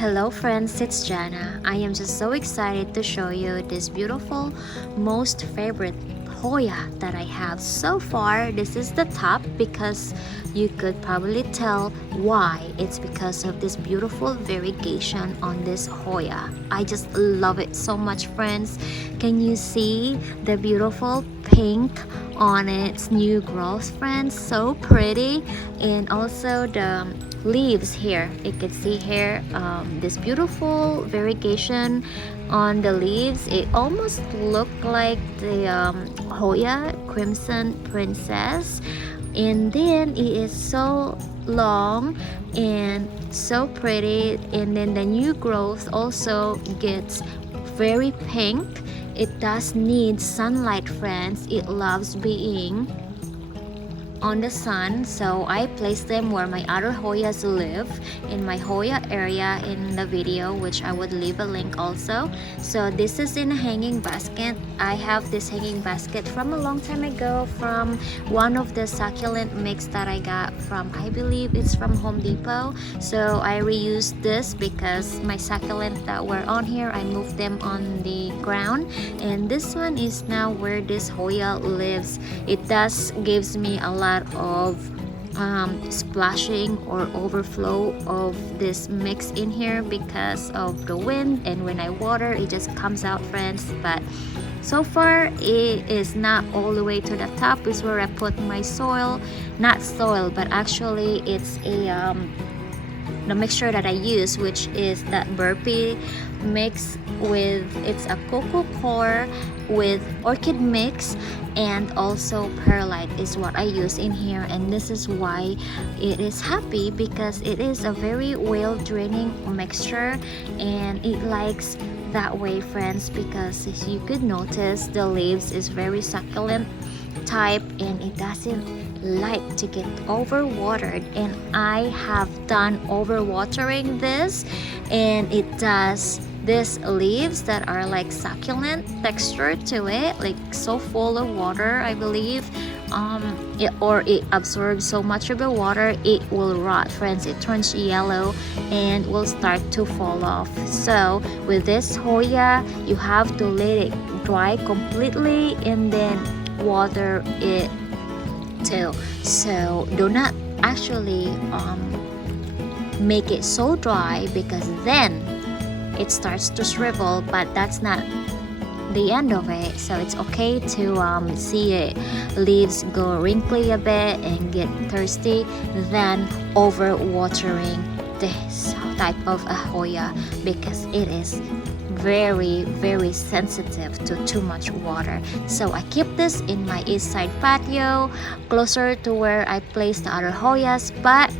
Hello friends, it's Jana. I am just so excited to show you this beautiful, most favorite Hoya that I have so far. This is the top because you could probably tell why. It's because of this beautiful variegation on this Hoya. I just love it so much, friends. Can you see the beautiful pink on its new growth, friends? So pretty. And also the leaves here, you can see here this beautiful variegation on the leaves. It almost looked like the Hoya Crimson Princess, and then it is so long and so pretty, and then the new growth also gets very pink. It does need sunlight, friends. It loves being on the sun, so I placed them where my other Hoyas live, in my Hoya area in the video, which I would leave a link also. So this is in a hanging basket. I have this hanging basket from a long time ago from one of the succulent mix that I got from, I believe it's from Home Depot. So I reused this because my succulent that were on here, I moved them on the ground, and this one is now where this Hoya lives. It does gives me a lot of splashing or overflow of this mix in here because of the wind, and when I water it just comes out, friends. But so far it is not all the way to the top. Is where I put my soil, not soil, but actually it's a the mixture that I use, which is that burpee mix with, it's a cocoa core with orchid mix, and also perlite is what I use in here. And this is why it is happy, because it is a very well draining mixture, and it likes that way, friends, because as you could notice, the leaves is very succulent type and it doesn't like to get overwatered. And I have done overwatering this, and it does these leaves that are like succulent texture to it, like so full of water, I believe. It absorbs so much of the water, it will rot, friends. It turns yellow and will start to fall off. So with this Hoya, you have to let it dry completely and then water it too. So do not actually make it so dry, because then it starts to shrivel, but that's not the end of it. So it's okay to see it leaves go wrinkly a bit and get thirsty than over watering this type of a Hoya, because it is very sensitive to too much water. So I keep this in my east side patio, closer to where I placed the other Hoyas, but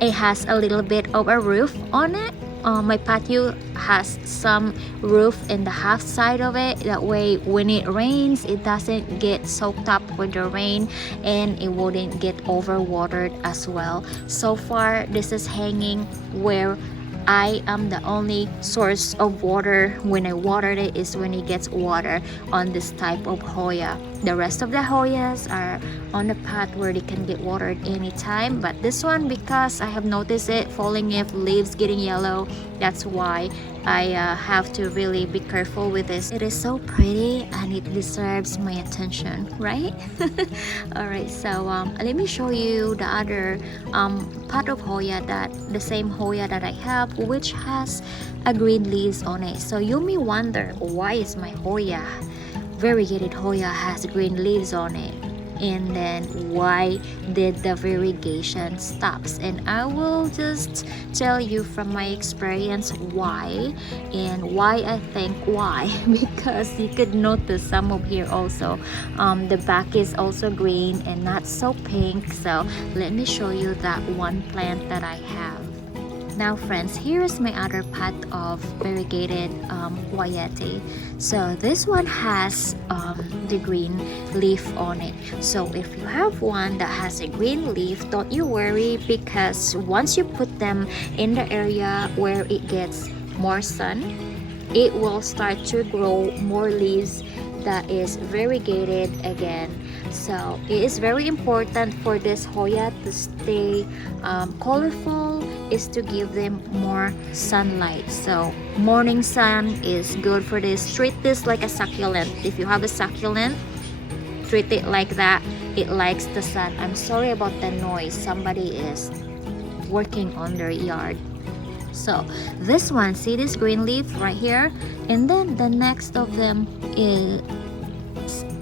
it has a little bit of a roof on it. My patio has some roof in the half side of it. That way when it rains, it doesn't get soaked up with the rain, and it wouldn't get overwatered as well. So far this is hanging where I am the only source of water. When I watered it is when it gets water on this type of Hoya. The rest of the Hoyas are on the path where they can get watered anytime, but this one, because I have noticed it falling off, leaves getting yellow, that's why I have to really be careful with this. It is so pretty and it deserves my attention, right? Alright, so let me show you the other pot of Hoya, that the same Hoya that I have, which has a green leaves on it. So you may wonder, why is my Hoya, variegated Hoya, has green leaves on it, and then why did the variegation stops? And I will just tell you from my experience why, and why I think why. Because you could notice some of here also the back is also green and not so pink. So let me show you that one plant that I have. Now friends, here is my other pot of variegated Wayetii. So this one has the green leaf on it. So if you have one that has a green leaf, don't you worry, because once you put them in the area where it gets more sun, it will start to grow more leaves that is variegated again. So it is very important for this Hoya to stay colorful. is to give them more sunlight. So morning sun is good for this. Treat this like a succulent. If you have a succulent, treat it like that. It likes the sun. I'm sorry about the noise. Somebody is working on their yard. So this one, see this green leaf right here, and then the next of them is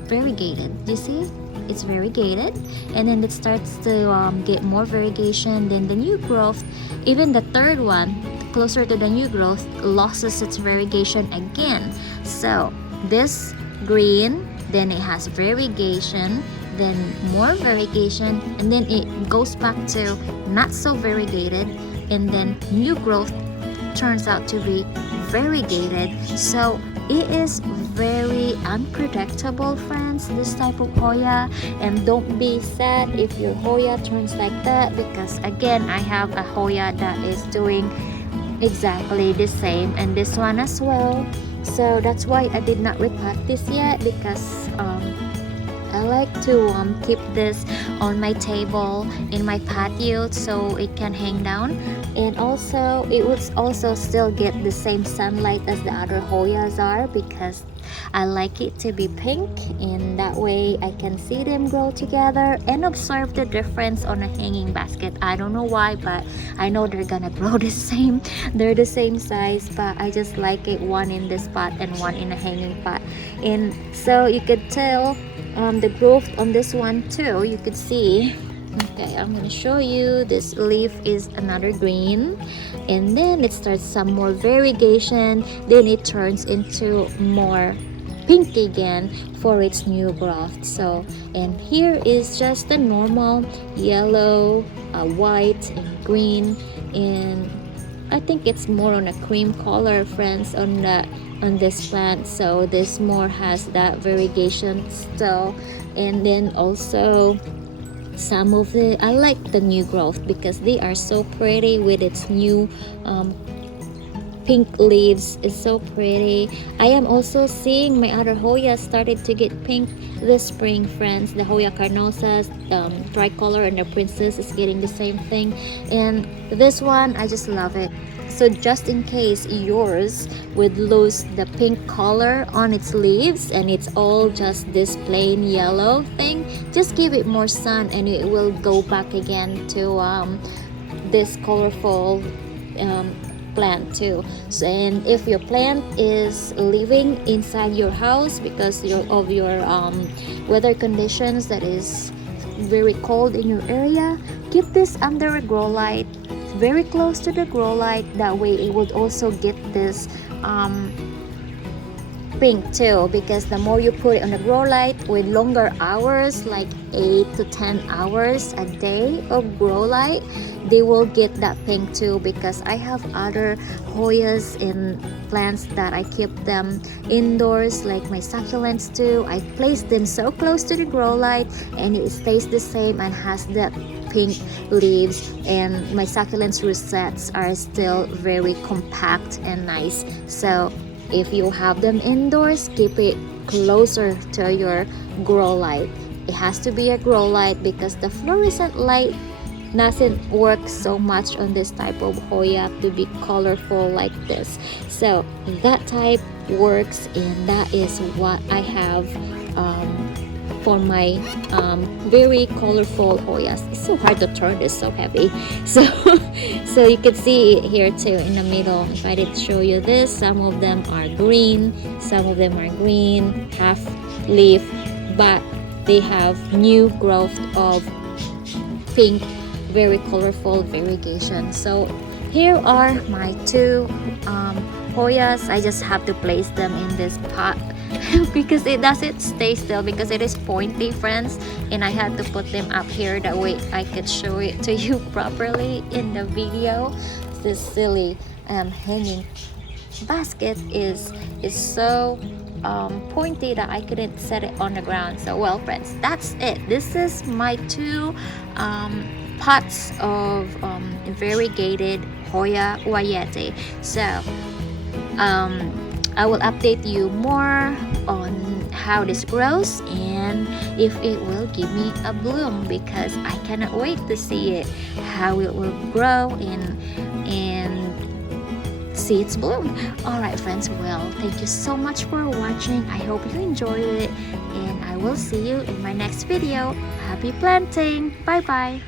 variegated. You see, it's variegated, and then it starts to get more variegation. Then the new growth, even the third one closer to the new growth, loses its variegation again. So this green, then it has variegation, then more variegation, and then it goes back to not so variegated, and then new growth turns out to be variegated. So it is very unpredictable, friends, this type of Hoya. And don't be sad if your Hoya turns like that, because again, I have a Hoya that is doing exactly the same, and this one as well. So that's why I did not repot this yet, because I like to keep this on my table in my patio so it can hang down, and also it would also still get the same sunlight as the other Hoyas are, because I like it to be pink, and that way I can see them grow together and observe the difference on a hanging basket. I don't know why, but I know they're gonna grow the same. They're the same size, but I just like it, one in this pot and one in a hanging pot. And so you could tell the growth on this one too. You could see. Okay, I'm gonna show you. This leaf is another green, and then it starts some more variegation, then it turns into more pink again for its new growth. So, and here is just the normal yellow, white, and green, and I think it's more on a cream color, friends, on this plant. So this more has that variegation still. And then also some of the, I like the new growth because they are so pretty with its new pink leaves. It's so pretty. I am also seeing my other Hoya started to get pink this spring, friends. The Hoya carnosas, tricolor, and the princess is getting the same thing. And this one, I just love it. So just in case yours would lose the pink color on its leaves and it's all just this plain yellow thing, just give it more sun and it will go back again to this colorful plant too. So, and if your plant is living inside your house because of your weather conditions that is very cold in your area, keep this under a grow light, very close to the grow light. That way it would also get this pink too, because the more you put it on the grow light with longer hours, like 8 to 10 hours a day of grow light, they will get that pink too. Because I have other Hoyas in plants that I keep them indoors, like my succulents too. I place them so close to the grow light and it stays the same and has that pink leaves, and my succulents rosettes are still very compact and nice. So if you have them indoors, keep it closer to your grow light. It has to be a grow light because the fluorescent light doesn't work so much on this type of Hoya to be colorful like this. So that type works, and that is what I have for my very colorful Hoyas. It's so hard to turn this, so heavy. So so you can see it here too in the middle. If I did show you this, some of them are green, some of them are green, half leaf, but they have new growth of pink, very colorful variegation. So here are my two Hoyas. I just have to place them in this pot because it doesn't stay still because it is pointy, friends, and I had to put them up here, that way I could show it to you properly in the video. This silly hanging basket is so pointy that I couldn't set it on the ground. So well, friends, that's it. This is my two pots of variegated Hoya Wayetii. So I will update you more on how this grows and if it will give me a bloom, because I cannot wait to see it, how it will grow, and seeds bloom. Alright friends, well, thank you so much for watching. I hope you enjoyed it, and I will see you in my next video. Happy planting! Bye bye!